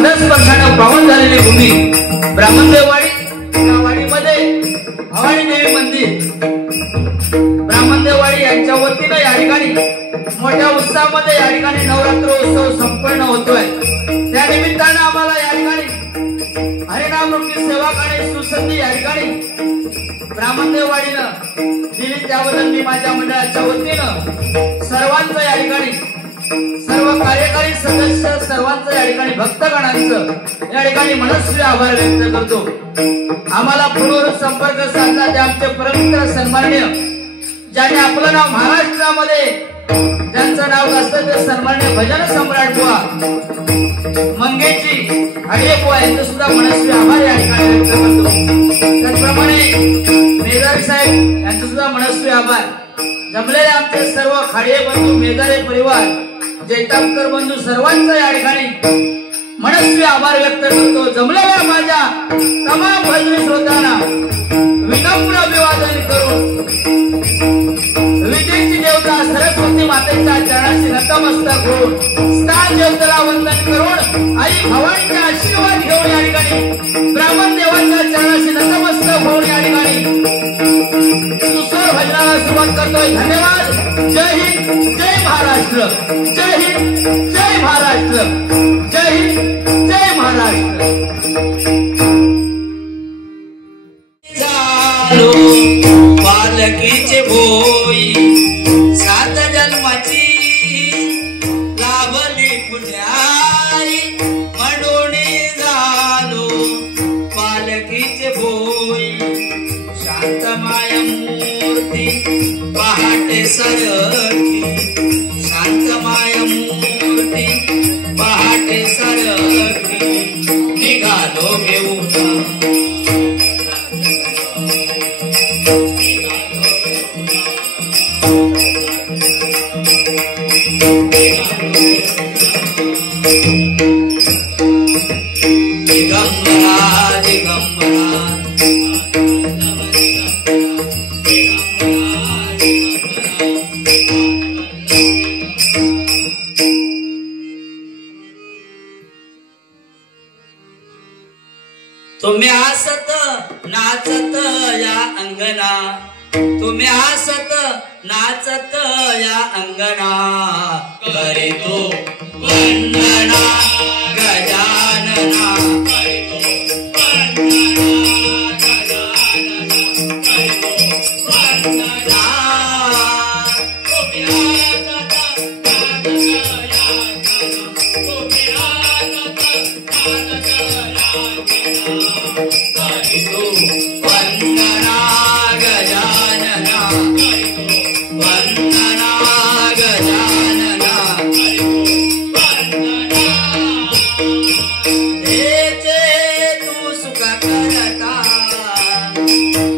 पदस्पर्शाने पावन झालेली भूमी ब्राह्मणदेववाडी, या वाडीमध्ये भवानी देवी मंदिर ब्राह्मणदेववाडी यांच्या वतीनं या ठिकाणी मोठ्या उत्साहामध्ये या ठिकाणी नवरात्र उत्सव संपन्न होतोय। त्या निमित्तानं आम्हाला या ठिकाणी हरिनाम रूपी सेवा आणि सुसंधी या ठिकाणी ब्राह्मणदेववाडीनं दिली, त्याबद्दल मी माझ्या मंडळाच्या वतीनं सर्वांचं या ठिकाणी, सर्व कार्यकारी सदस्य सर्वांचं या ठिकाणी, भक्तगणांचं या ठिकाणी मनस्वी आभार व्यक्त करतो। आम्हाला फोनवर संपर्क साधला ते आमचे परममित्र सन्माननीय, ज्याने आपलं नाव महाराष्ट्रामध्ये ज्यांचं नाव असतं ते सन्माननीय भजन सम्राट बुवा मंगेशजी हडे बुवा यांचे सुद्धा मनस्वी आभार या ठिकाणी व्यक्त करतो। त्याचप्रमाणे मेदारे साहेब यांचे सुद्धा मनस्वी आभार। जमलेले आमचे सर्व खाडे बंधू, मेदारे परिवार, जैतापकर बंधू सर्वांचा या ठिकाणी मनस्वी आभार व्यक्त करतो। जमलेल्या माझ्या तमाम भजनी श्रोत्यांना विनम्र अभिवादन करून विद्येची देवता सरस्वती मातेच्या चरणाशी नतमस्तक होऊन स्थान देवतेला वंदन करून आई भवानीचा आशीर्वाद घेऊन या ठिकाणी ब्राह्मण देवांच्या चरणाशी नतमस्तक होऊन या ठिकाणी सुस्वर भजनाला सुरुवात करतोय। धन्यवाद। जय हिंद, जय महाराष्ट्र। जय हिंद, जय महाराष्ट्र। जय हिंद, जय महाराष्ट्र। पालकीचे भोई सात जन्माची लाभली पुण्याई म्हणून झालो पालकीचे भोई। शांतमाय मूर्ती पहाटे सरकी, शांतमाय मूर्ती पहाटे सरकी निघालो घेऊन तुम्ही हसत नाचत या अंगना, तुम्ही हसत नाचत या अंगना करीतो वंदना गजानना, करीतो वंदना गजानना, करीतो वंदना। तुम्ही हसत नाचत या अंगना, तुम्ही हसत नाचत या अंगना करीतो वंदना गजानना, करीतो वंदना गजानना, करीतो वंदना। हेचे तू सुख करता,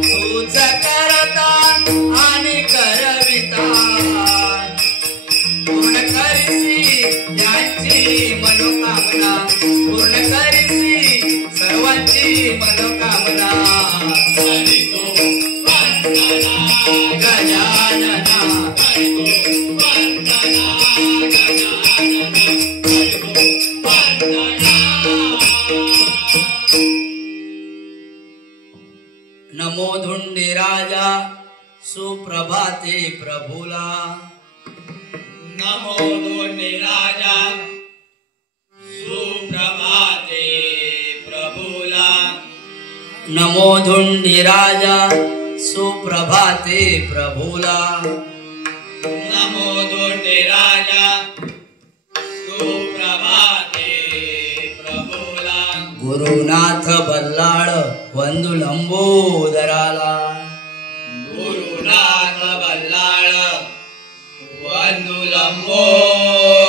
तूच करता आणि करविता, पूर्ण करीसी यांची मनोकामना, पूर्ण करीसी सर्वांची मनोकामना करीतो वंदना गजानना, करीतो वंदना गजानना, करीतो वंदना। नमो धुंडी राजा सुप्रभाते प्रभुला, नमो धुंडी राजा सुप्रभाते प्रभुला, नमो धुंडी राजा सुप्रभाते प्रभुला, नमो धुंडी राजा सुप्रभाते प्रभुला। गुरुनाथ बल्लाळ वंदू लंबोदराला, गुरुनाथ बल्लाळ वंदू लंबोदराला।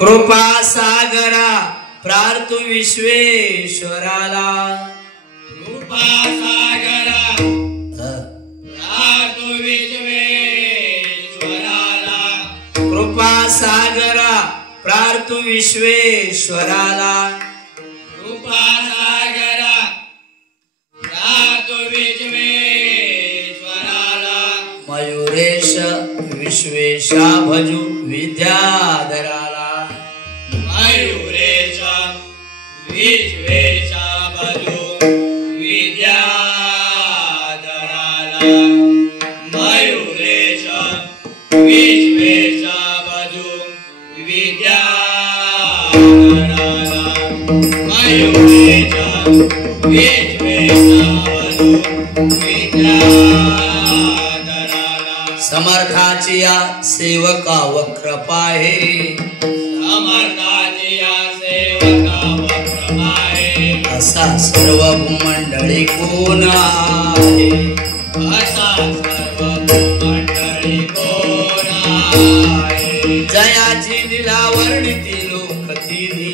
कृपा सागरा प्रार्थू विश्वेश्वराला, कृपा सागरा प्रार्थू विश्वेश्वराला, कृपा सागरा प्रार्थू विश्वेश्वराला, कृपा सागरा प्रार्थू विश्वेश्वराला। मयुरेश विश्वेशा भजू विद्याधराला, मयुरेश विश्वेशा बजू विद्याधराला मयुरेश विश्वेशा बजू विद्याधराला मयुरेश विश्वेशा बजू विद्याधराला समर्थाची या सेवका वक्रपा आहे समर्थाची या सेवका वक्रपा आहे असा सर्व मंडळी कोण आहे असा सर्व मंडळी कोण आहे जयाची लीला वर्णिती लोक तिनी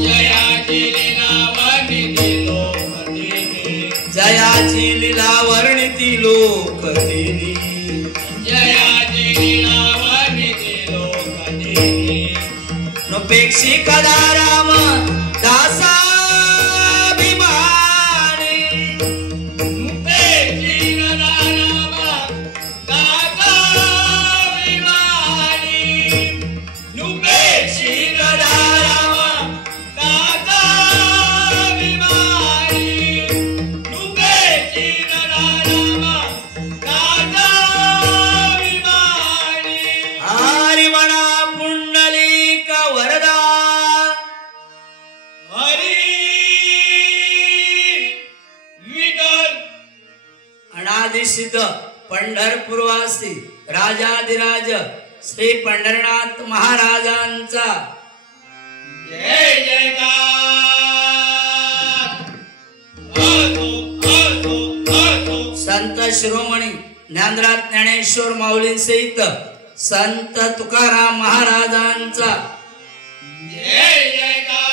जयाची लीला वर्णिती लोक तिनी जयाची लीला वर्णिती लोक तिनी जयाची लीला वर्णिती लोक तिनी नुपेक्षी कदा राम दासा सिद्ध पंढरपूरवासी राजाधिराज श्री पंढरनाथ महाराजांचा जय जयकार संत शिरोमणी ज्ञानराज ज्ञानेश्वर माऊली सहित संत तुकाराम महाराजांचा जय जयकार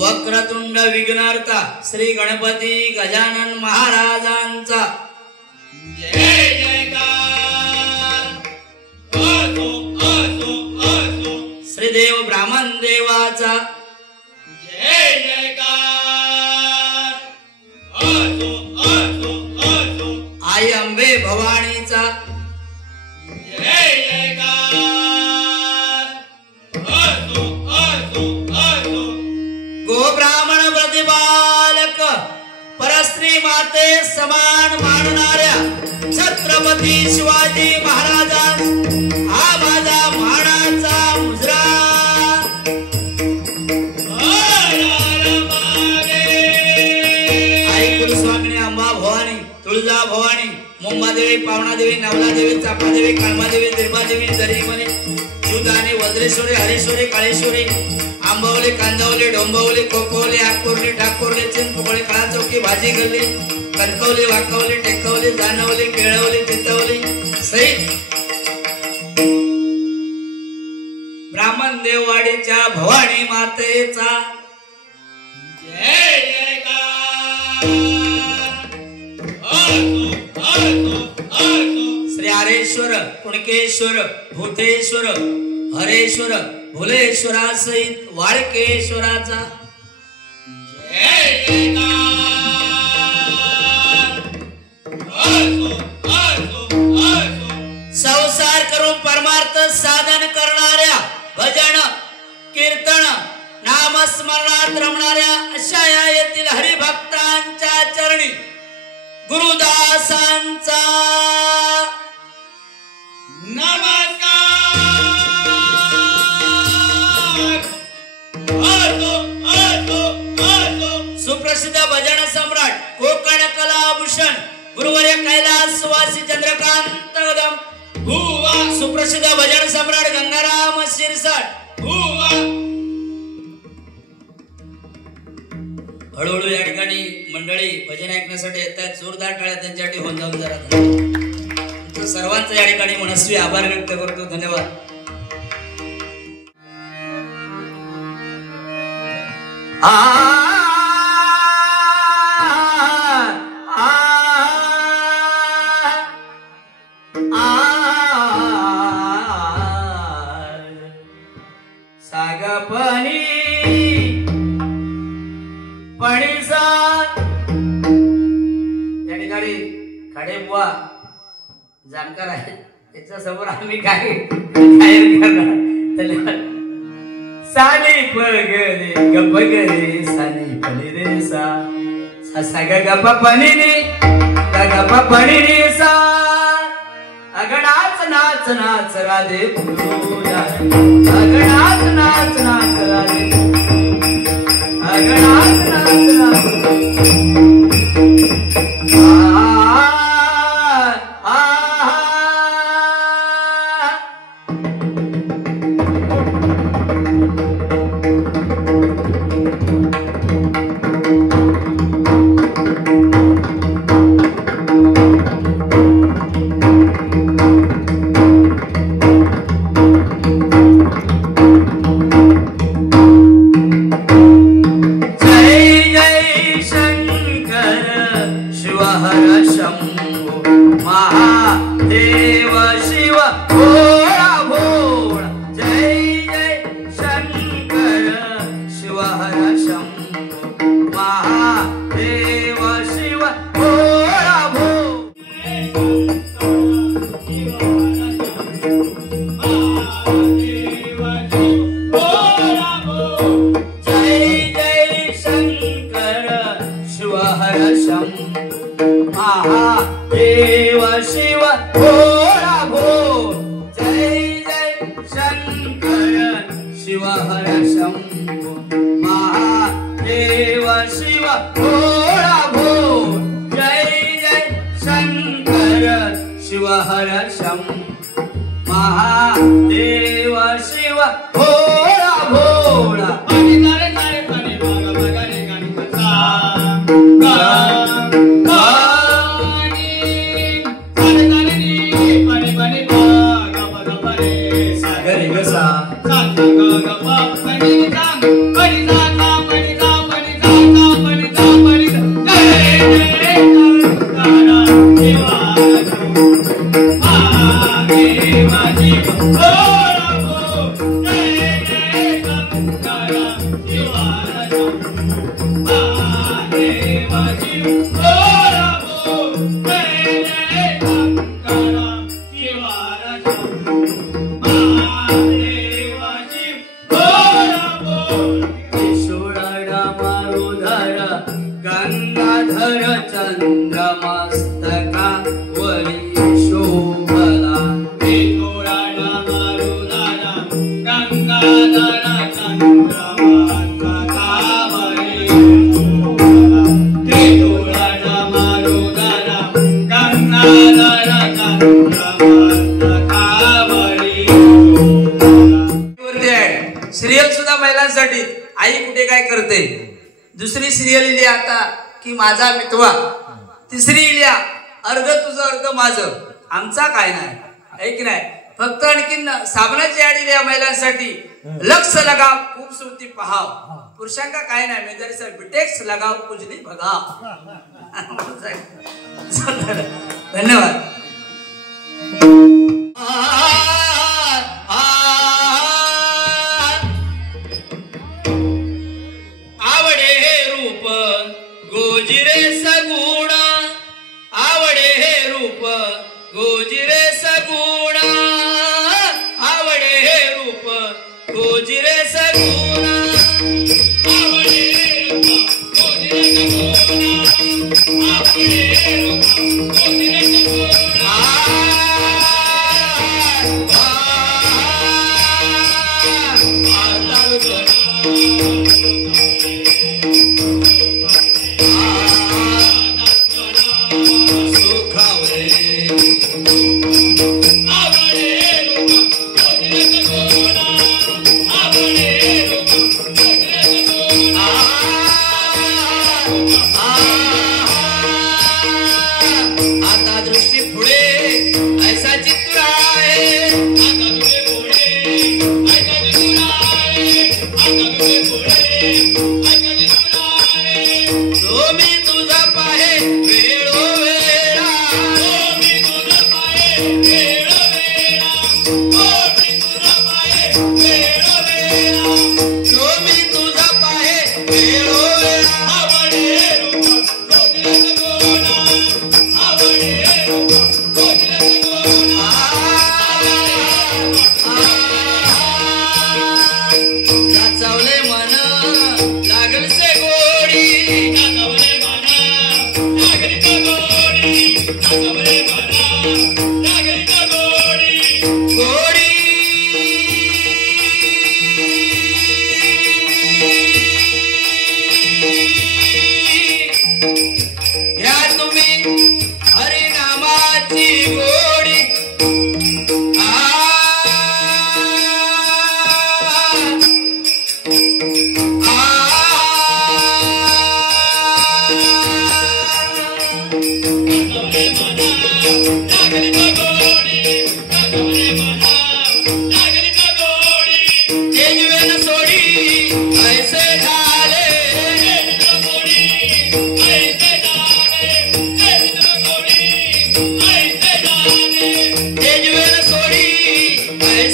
वक्रतुंड विघ्नहर्ता श्री गणपती गजानन महाराजांचा जय जयकार श्रीदेव ब्राह्मण देवाचा जय जयकार आई अंबे भवानीचा जय जयकार गो ब्राह्मण प्रतिपालक परस्त्री माते समान मानणाऱ्या छत्रपती शिवाजी महाराजांस हा माझा मानाचा मुजरा आई कुलस्वामिनी अंबा भवानी तुळजा भवानी मुंबादेवी पावणादेवी नवलादेवी चापादेवी काळमादेवी दिर्बादेवी जरीमणी जुदानी वज्रेश्वरी हरेश्वरी काळेश्वरी आंबवली कांदावली डोंबवली कोपवली आकोरली ठाकोरली चिंचपोकळी काळा चौकी भाजी गल्ली कणकवली वाकवली टेकवली जानवली केळवली तितवली सहित ब्राह्मण देववाडीच्या भवानी मातेचा जय जयकार श्री हरेश्वर कुणकेश्वर भूतेश्वर हरेश्वर भुलेश्वरा सहित वाळकेश्वराचा जय जयकार संसार करून परमार्थ साधन करणाऱ्या भजन कीर्तन नामस्मरणात रमणाऱ्या अशा या येथील हरिभक्तांच्या चरणी गुरुदासांचा नमस्कार सुप्रसिद्ध भजन सम्राट कोकण कलाभूषण गुरुवर्य कैलास सुवासी चंद्रकांत कदम भुवा सुप्रसिद्ध भजन सम्राट गंगाराम शिरसाट भुवा हळूहळू या ठिकाणी मंडळी भजन ऐकण्यासाठी येतात जोरदार टाळ्या त्यांच्यासाठी होऊन जाऊन जरा सर्वांचा या ठिकाणी मनस्वी आभार व्यक्त करतो धन्यवाद सागपणी पणीसा या ठिकाणी खाडेबुवा जाणकार आहे त्याच्या समोर आम्ही काय करणार सानी पगरे गपगरे सानी पनी रे सा सा ग ग प पनी नी ग ग प पनी नी सा अगणाच नाच नाच राधे फुलोया अगणाच नाच नाच राधे अगणाच नाच नाच महादेव शिव भोळा भो जय जय शंकर शिव हर शंभो महादेव शिव भोळा भो जय जय शंकर शिव हर शंभो महादेव शिव भोळा भोळा गंगाधर चंद्रमस्तका वरी शोभला गंगाधर चंद्रमस्तका वरी गंगाधर चंद्रमस्तका वरी सिरियल सुद्धा महिलांसाठी आई कुठे काय करते दुसरी सिरियल लिहिली आता की माझा मितवा तिसरी लिहिल्या अर्ध तुझं अर्ध माझं आमचा काय नाही आहे की नाही फक्त आणखीन साबणाची आडी लिहा महिलांसाठी लक्ष लगाव खूबसूरती पहाव पुरुषांका काय नाही मेजर बिटेक्स लगाव कुजली बघाव धन्यवाद गोजिरे सगुणा आवडे हे रूप गोजिरे सगुणा आवडे हे रूप गोजिरे सगुणा आवडे हे रूप गोजिरे सगुणा आवडे हे रूप गोजिरे सगुणा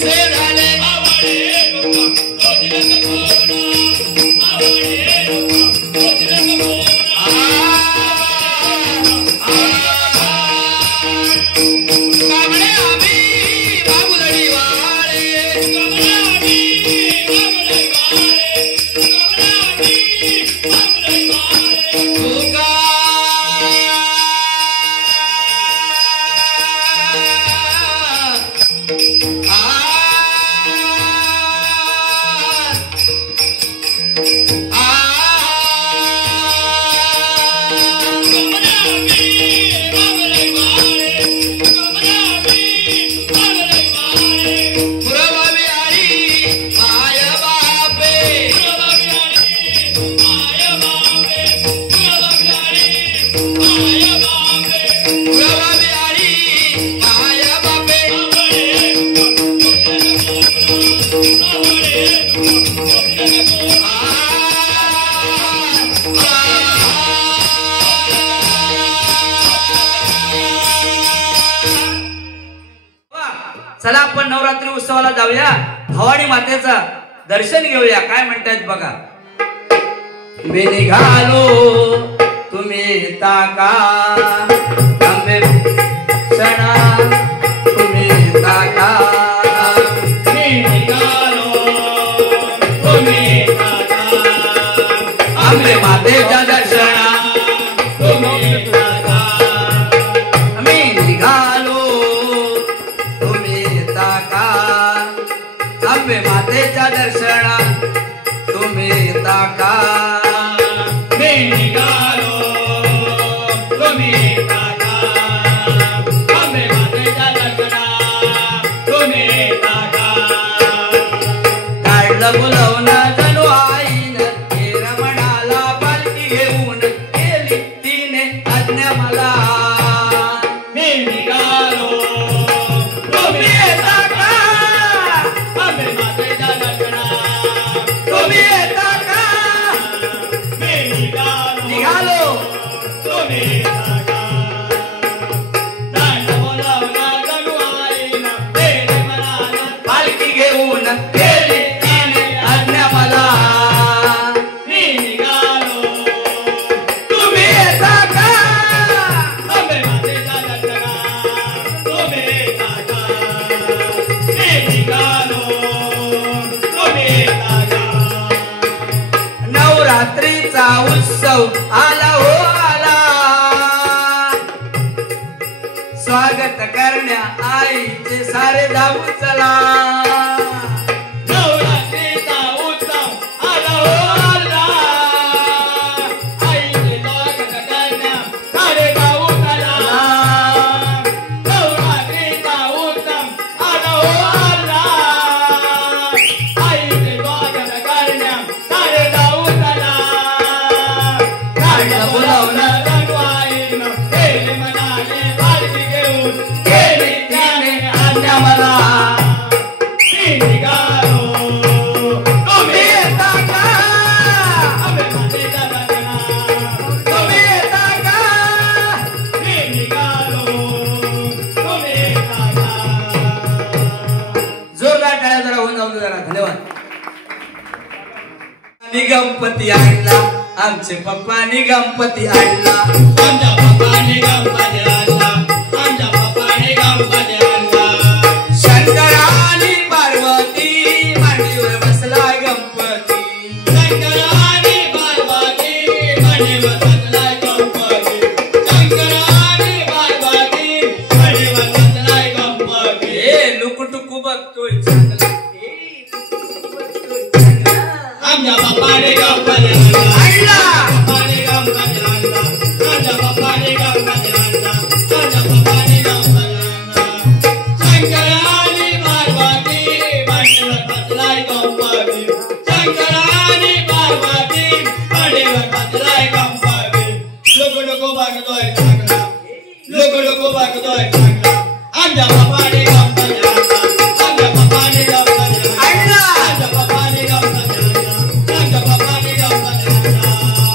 कैसे झाले चला आपण नवरात्री उत्सवाला जाऊया भवानी मातेचा दर्शन घेऊया काय म्हणतायत बघा मी निघालो तुम्ही ताका आंबे सणा तुम्ही ताका मी निघालो तुम्ही ताका आंबे मातेच्या दर्शना तुम्ही ताका मी निघालो आंबे मातेच्या दर्शना तुम्ही ताका मी निघालो तुम्ही ताका आंबे मातेच्या दर्शना तुम्ही ताका काढलं बोलवणं जणू आईनं हे रमणाला पालखी घेऊन गेली तिने आज्ञा मला मी निघालो तुम्ही ताका तुम्ही येता का मी निघालो तुम्ही येता का पालखी घेऊन गेली तिने आज्ञा मला मी निघालो तुम्ही येता का आंबे मातेच्या दर्शना तुम्ही येता का मी निघालो तुम्ही येता का नवरात्रीचा उत्सव आला हो आला स्वागत करण्या आईचे सारे धावू चला नवरात्रीचा उत्सव आला हो आला आईचे स्वागत करण्या सारे धावू चला नवरात्रीचा उत्सव आला हो आला आईचे स्वागत करण्या सारे धावू चला काढलं बोलावलं रंगू आईनं गेले मनाले पालखी घेऊन गेली त्याने आज्ञा मला मी निघालो तुम्ही येता का आंबे मातेच्या दर्शना तुम्ही येता का मी निघालो तुम्ही येता का जोरदार टाळ्या जरा होऊन जाऊ जरा धन्यवाद गणपती आणला आमचे पप्पानी गणपती आणला आमच्या पप्पानी गणपती आणला आमच्या पप्पानी गणपती आणला शंकरानी पार्वती मांडीवर बसला गणपती शंकरानी पार्वती मांडीवर बसला गणपती शंकरानी पार्वती मांडीवर बसला गणपती हे लुकटुकू बघतोय चांगला आमच्या पप्पाने गणपती आणला पप्पाने गणपती आणला आमच्या पप्पाने गणपती आणला आमच्या पप्पाने गणपती आणला शंकरानी पार्वती मांडीवर बसलाय गणपती शंकरानी पार्वती मांडीवर बसलाय गणपती लुकटुकू बघतोय चांगला लुकटुकू बघतोय चांगला आमच्या पप्पाने गणपती आणला आमच्या पप्पाने गणपती आणला आमच्या पप्पाने गणपती आणला आमच्या पप्पाने गणपती आणला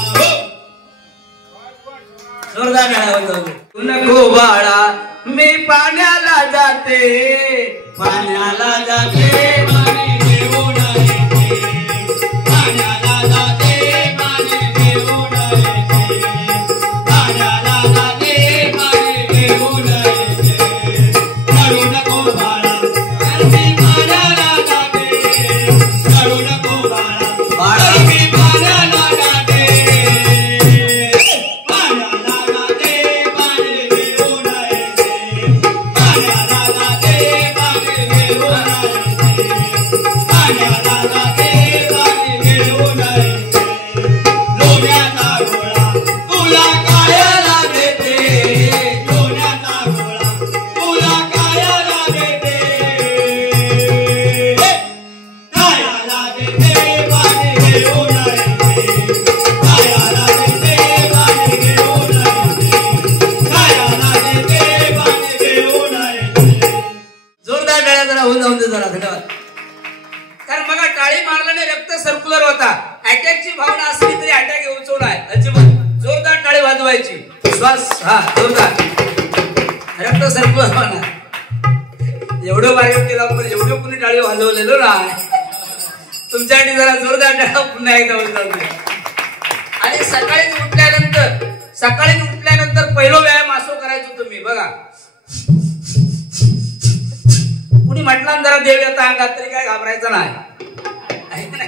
कारण बघा टाळी मारल्याने रक्त सर्क्युलर होता. अटॅकची भावना असली तरी अटॅक येऊचो नाही अजिबात. जोरदार टाळी वाजवायची. श्वास हा जोरदार रक्त सर्क्युलर होणार. एवढं बारीक केला पण एवढं कुणी टाळी वाजवलेलो ना तुमच्यासाठी जरा जोरदार टाळा पुन्हा एकदा वाजवतो. आणि सकाळी उठल्यानंतर पहिलो व्यायाम असो करायचो तुम्ही बघा. कुणी म्हटलं जरा देव येता अंगात तरी काय घाबरायचं नाही,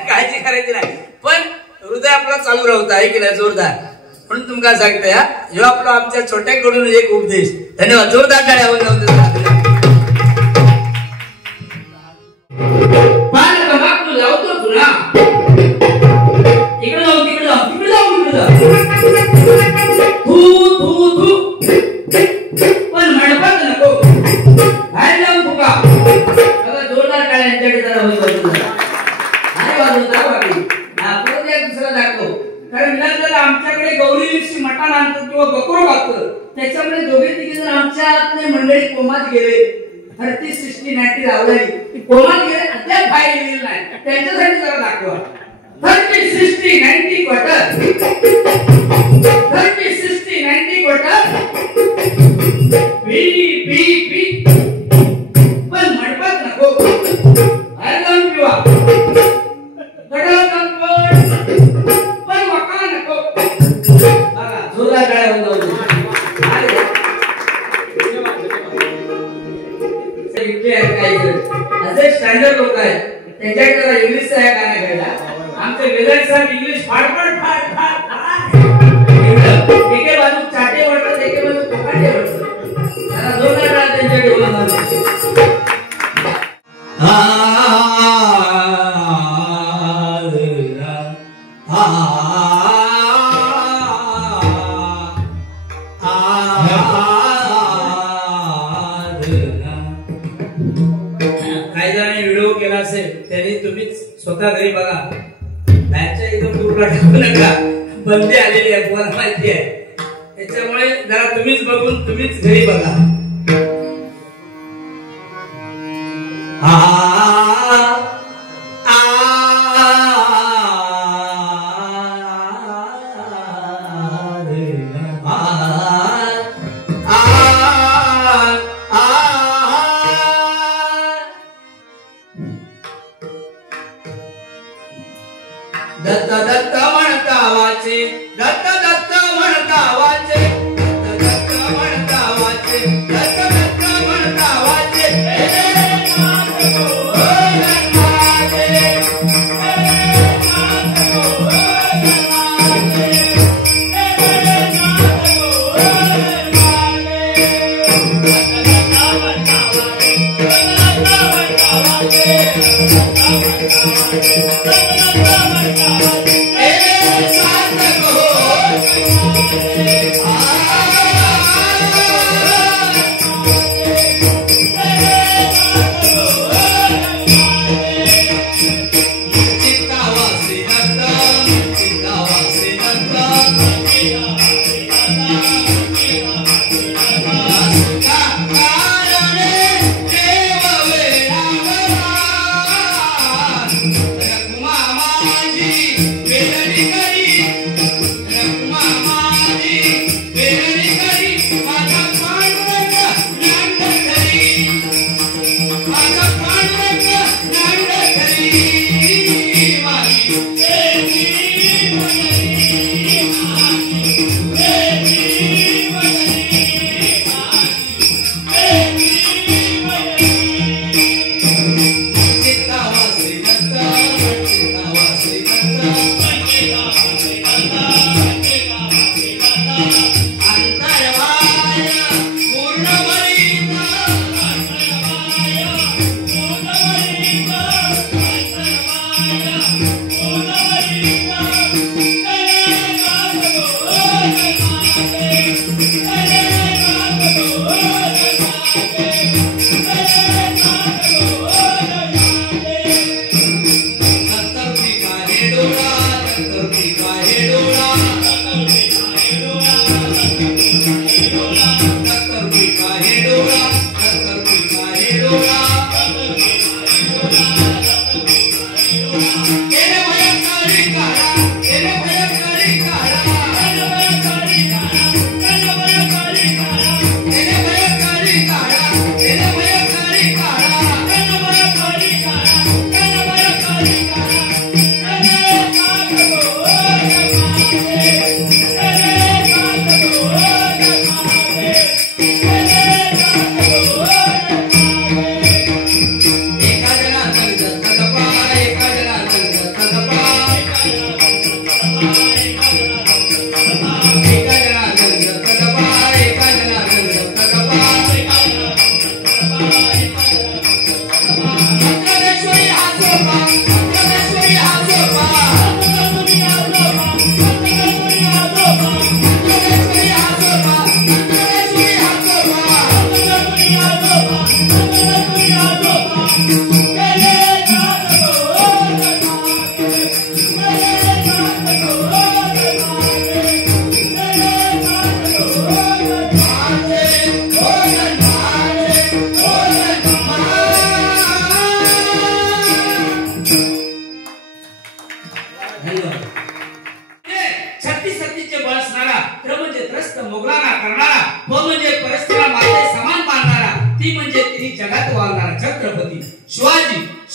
काळजी करायची नाही. पण हृदय आपला चालू राहतं आहे की नाही जोरदार. म्हणून तुमका सांगतोय ह्यो आपला आमच्या छोट्याकडून एक उपदेश. धन्यवाद. जोरदार टाळ्या वाजवून लावतो तुला इकडे जाऊ तिकडे जाऊ तिकडे जाऊ तिकडे जाऊ थू थू थू पण म्हणपात नको बाहेर जाऊन फुका. जोरदार टाळ्या यांच्याकडे जरा वाजवता बाकी परत एक दुसरा दाखव. कारण विनायला आमच्याकडे गौरी मटण आणतात किंवा बकरो खातं त्याच्यामुळे दोघे तिघे जण आमच्या मंडळी कोमात गेले. 30, 60, 90 लावली कोमात गेले अद्याप बाहेर गेलेलं नाही. त्यांच्यासाठी जरा दाखवा. 30, 60, 90 क्वार्टर 30, 60, 90 क्वार्टर बी बी बी पण म्हणपात नको बाहेर जाऊन पिवा. गडाला जाऊन पण वाका नको. बघा जोरदार टाळ्या वाजवतो. असे स्टँडर्ड लोक आहेत त्यांच्याकडे इंग्लिशचा आहे गाणं घ्यायला. आमचे वेदांत साहेब इंग्लिश फाडफाड फाड फाड एके बाजू चाटे वाटतात एके बाजू कोकाटे वाटतात. आता दोन वेळा त्यांच्याकडे बोलणार. काही जणांनी व्हिडिओ केला असेल त्यांनी तुम्हीच स्वतः घरी बघा. बॅचच्या एकदम दूरला टाकू नका. बंदी आलेली आहे तुम्हाला माहिती आहे. त्याच्यामुळे जरा तुम्हीच बघून तुम्हीच घरी बघा. दत्त दत्त म्हणता वाचे दत्त दत्त म्हणता वाचे दत्त म्हणता वाचे दत्त दत्त म्हणता वाचे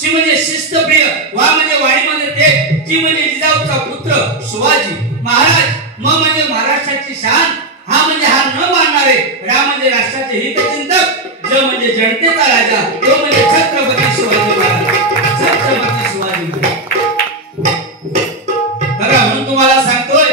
शी म्हणजे शिस्तप्रिय, वा म्हणजे वाडीमध्ये ते, जी म्हणजे जिजाऊचा पुत्र शिवाजी महाराज, म म्हणजे महाराष्ट्राची शान, हा म्हणजे हार न मानणारे, रा म्हणजे राष्ट्राचे हितचिंतक, ज म्हणजे जनतेचा राजा, तो म्हणजे छत्रपती शिवाजी महाराज. छत्रपती शिवाजी बघा, म्हणून तुम्हाला सांगतोय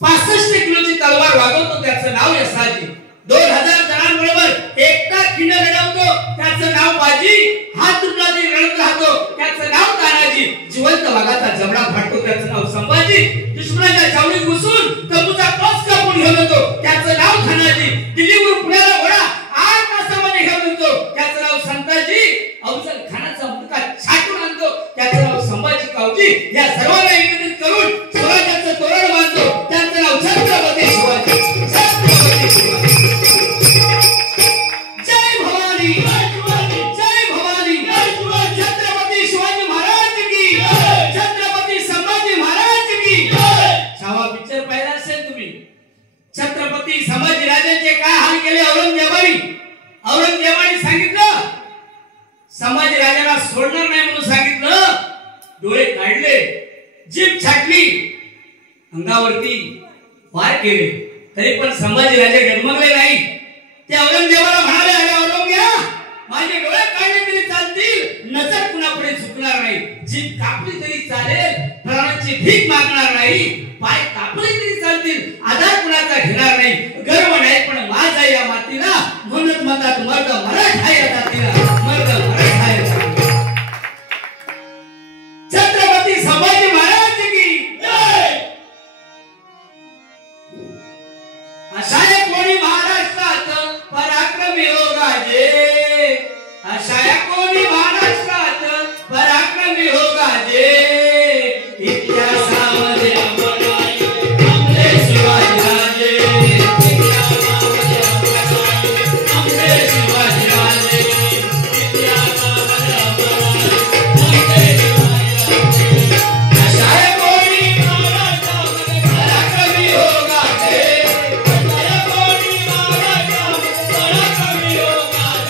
65 किलोची तलवार वागवतो त्याचं नाव यशाजी. 2000 जणांबरोबर एकटा खिंड लढवतो त्याचं नाव बाजी. हात तुटला तरी रडत राहतो त्याचं नाव तानाजी. जिवंत वाघाचा जबडा फाटतो त्याचं नाव संभाजी. दुश्मनाच्या छावणीत घुसून तंबूचा कच कापून घेऊन येतो त्याचं नाव धनाजी. दिल्लीवरून पुण्याला घोडा 8 तासामध्ये घेऊन येतो त्याचं नाव संताजी. अफजल खानाचा मुलगा छाटून आणतो त्याचं नाव संभाजी कावजी. या सर्वांना एकत्रित करून स्वराज्याचं तोरण बांधतो त्याचं नाव छत्रपती शिवाजी. छत्रपती शिवाजी. जय भवानी, जय भवानी, छत्रपती शिवाजी महाराज की, छत्रपती संभाजी महाराज की. छावा पिक्चर पाहिला असेल तुम्ही. छत्रपती संभाजी राजांचे काय हाल केले औरंगजेबाने. औरंगजेबाने सांगितलं संभाजी राजाला सोडणार नाही म्हणून सांगितलं. डोळे काढले, जीभ छाटली, अंगावरती वार केले, तरी पण संभाजी राजे डगमगले नाही. ते औरंगजेबाला म्हणाले, अरे औरंग्या, माझे डोळे काढले तरी चालतील, नजर कुणापुढे झुकणार नाही, जीभ कापली तरी चालेल, प्राणाची भीक मागणार नाही, पाय कापले तरी चालतील, आधार कुणाचा घेणार नाही, गर्व नाही पण माझा या मातीला, म्हणून म्हणतात मर्द मराठा या जातीला, मर्द मराठा या जातीला. छत्रपती संभाजी महाराज की जय. अशा कोणी महाराष्ट्रात पराक्रमी हो गाजे, अशा कोणी महाराष्ट्रात पराक्रमी हो गाजे. इतिहासामध्ये अमर आहे आपले शिवाजी राजे. इतिहासामध्ये अमर आहे आपले शिवाजी राजे. इतिहासामध्ये अमर आहे आपले शिवाजी राजे. अशा कोणी महाराष्ट्रामध्ये पराक्रमी हो गाजे. अशा कोणी महाराष्ट्रामध्ये पराक्रमी हो गाजे.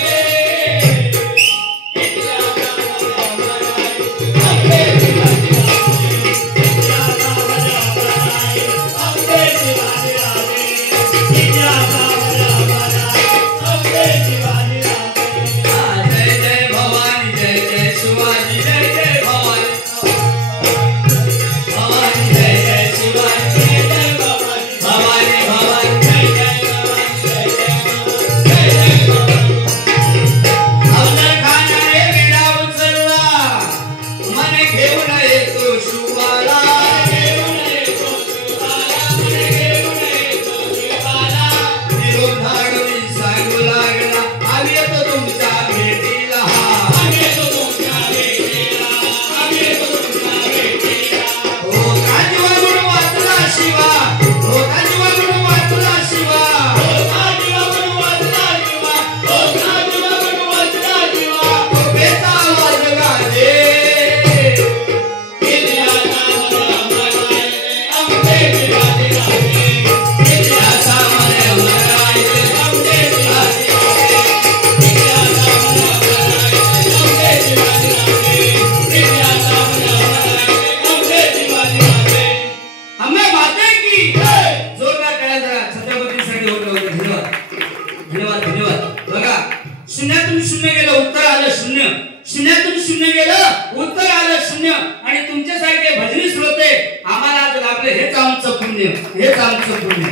शून्यातून शून्य गेलं, उत्तर आलं शून्य. शून्यातून शून्य गेलं, उत्तर आलं शून्य. आणि तुमच्यासारखे भजनी श्रोते आम्हाला आज लाभले, हेच आमचं पुण्य, हेच आमचं पुण्य.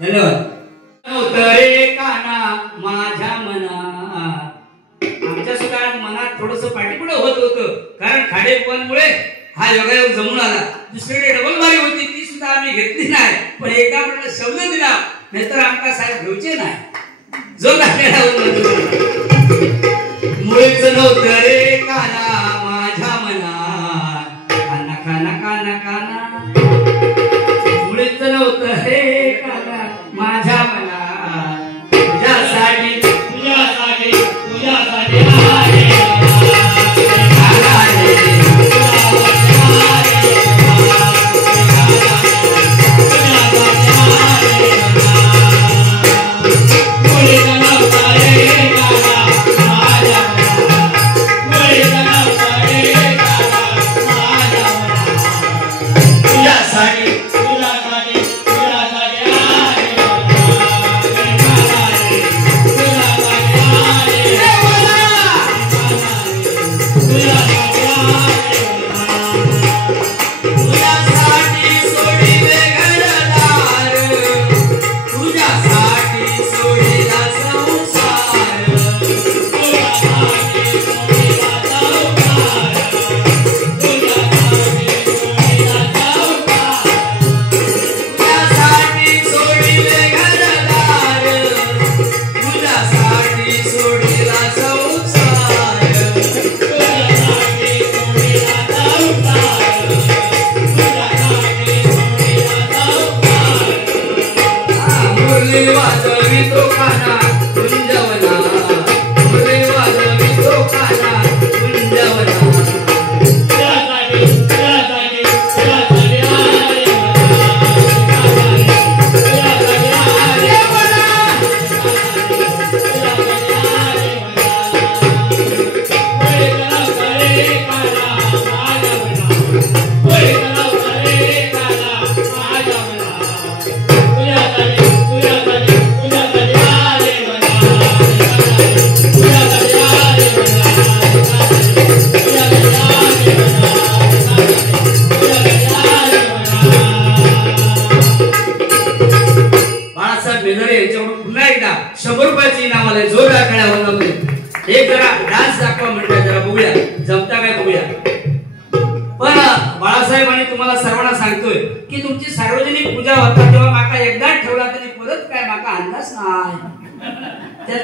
धन्यवाद. उतरे काना माझ्या मनात. आमच्या सुद्धा मनात थोडस पाठीपुढे होत होतं, कारण खाडेपणामुळे हा योगायोग जमून आला. दुसरीकडे डबल बारी होती, ती सुद्धा आम्ही घेतली नाही. पण एकदा म्हटलं शब्द दिला, नाहीतर आमका साहेब घेऊचे नाही. जो मुळीच नव्हतं रे काना माझ्या मनात. काना काना काना काना, मुळीच नव्हतं रे काना माझ्या मनात. तुझ्यासाठी तुझ्यासाठी तुझ्यासाठी Hare Rama, Hare Rama,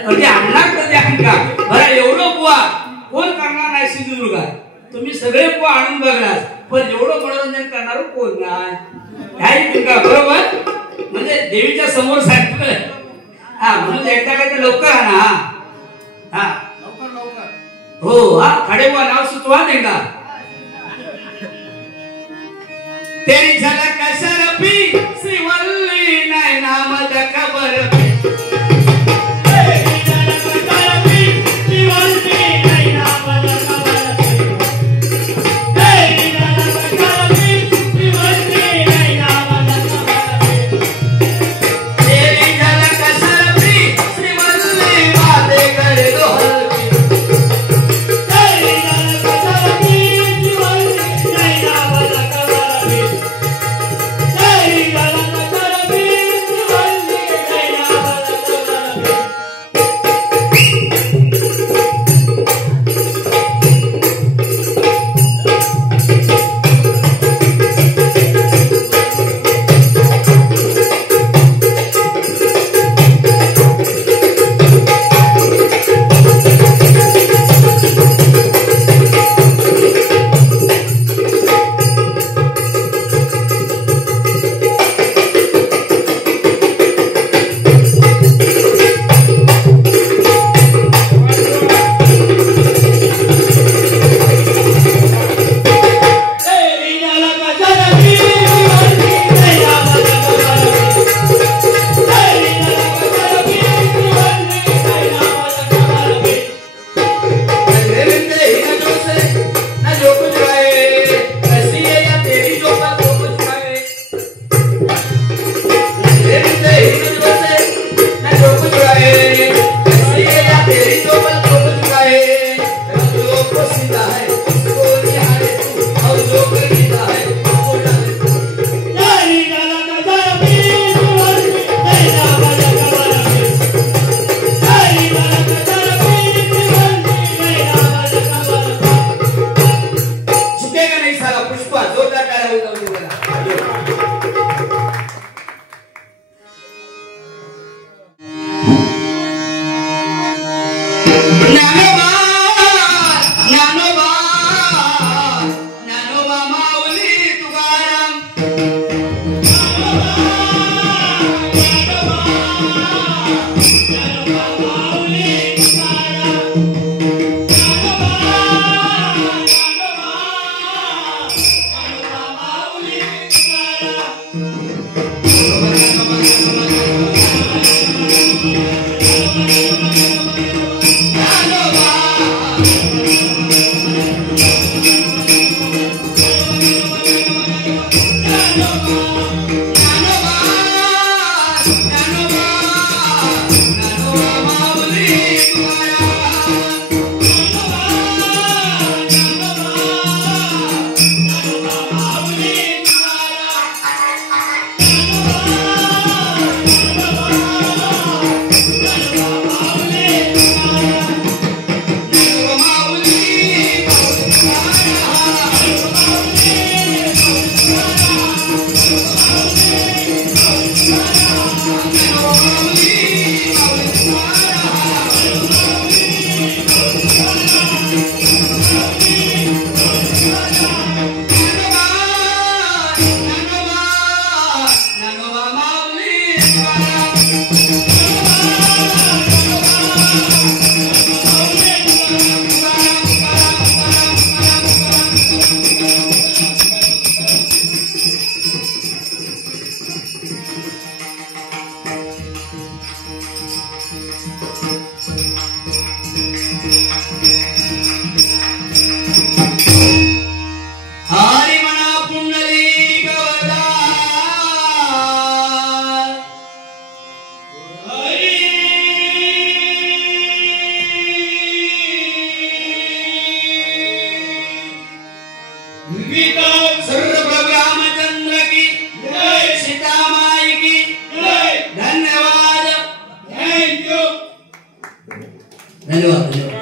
कधी आणणार कधी आणका बरं एवढं बुवा कोण करणार नाही सिंधुदुर्गात तुम्ही सगळे बुवा आणून बघणार पण एवढं मनोरंजन करणार कोण नाही बरोबर म्हणजे देवीच्या समोर सांगितलं हा म्हणून एकदा काय तर लवकर आणा हा लवकर हो हा खडे बुवा नाव सुचवा एकदा तेरी झलक शरफी श्रीवल्ली नैना मद खबर धन्यवाद.